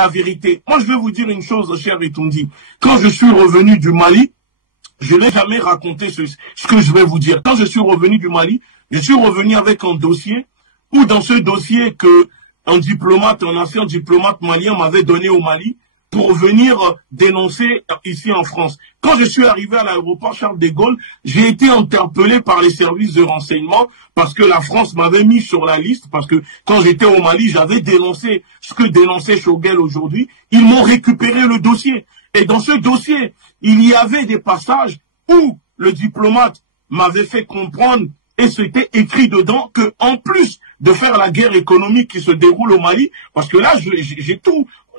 la vérité. Moi, je vais vous dire une chose, cher Etundi. Quand je suis revenu du Mali, je n'ai jamais raconté ce que je vais vous dire. Quand je suis revenu du Mali, je suis revenu avec un dossier où dans ce dossier que un ancien diplomate malien m'avait donné au Mali pour venir dénoncer ici en France. Quand je suis arrivé à l'aéroport Charles de Gaulle, j'ai été interpellé par les services de renseignement parce que la France m'avait mis sur la liste, parce que quand j'étais au Mali, j'avais dénoncé ce que dénonçait Choguel aujourd'hui. Ils m'ont récupéré le dossier. Et dans ce dossier, il y avait des passages où le diplomate m'avait fait comprendre, et c'était écrit dedans, que en plus de faire la guerre économique qui se déroule au Mali, parce que là,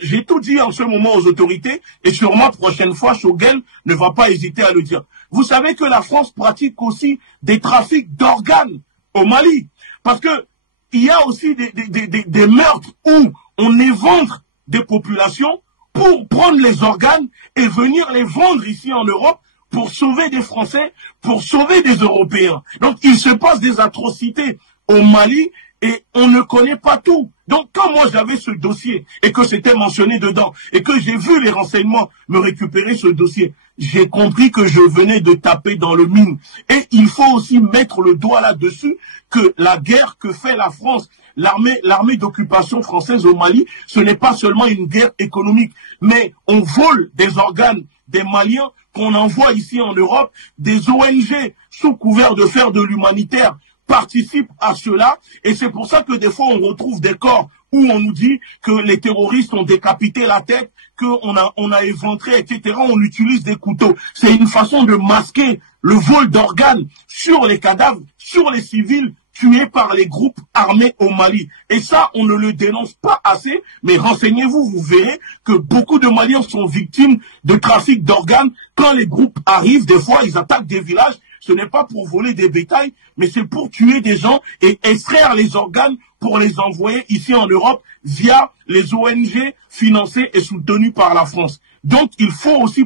j'ai tout dit en ce moment aux autorités, et sûrement prochaine fois, Choguel ne va pas hésiter à le dire. Vous savez que la France pratique aussi des trafics d'organes au Mali, parce que il y a aussi des meurtres où on éventre des populations pour prendre les organes et venir les vendre ici en Europe pour sauver des Français, pour sauver des Européens. Donc il se passe des atrocités au Mali et on ne connaît pas tout. Donc quand moi j'avais ce dossier et que c'était mentionné dedans et que j'ai vu les renseignements me récupérer ce dossier, j'ai compris que je venais de taper dans le mine. Et il faut aussi mettre le doigt là-dessus que la guerre que fait la France, l'armée d'occupation française au Mali, ce n'est pas seulement une guerre économique, mais on vole des organes des Maliens qu'on envoie ici en Europe, des ONG sous couvert de faire de l'humanitaire participent à cela, et c'est pour ça que des fois on retrouve des corps où on nous dit que les terroristes ont décapité la tête, qu'on a éventré, etc. On utilise des couteaux. C'est une façon de masquer le vol d'organes sur les cadavres, sur les civils tués par les groupes armés au Mali. Et ça, on ne le dénonce pas assez, mais renseignez-vous, vous verrez que beaucoup de Maliens sont victimes de trafic d'organes. Quand les groupes arrivent, des fois, ils attaquent des villages. Ce n'est pas pour voler des bétails, mais c'est pour tuer des gens et extraire les organes pour les envoyer ici en Europe via les ONG financées et soutenues par la France. Donc, il faut aussi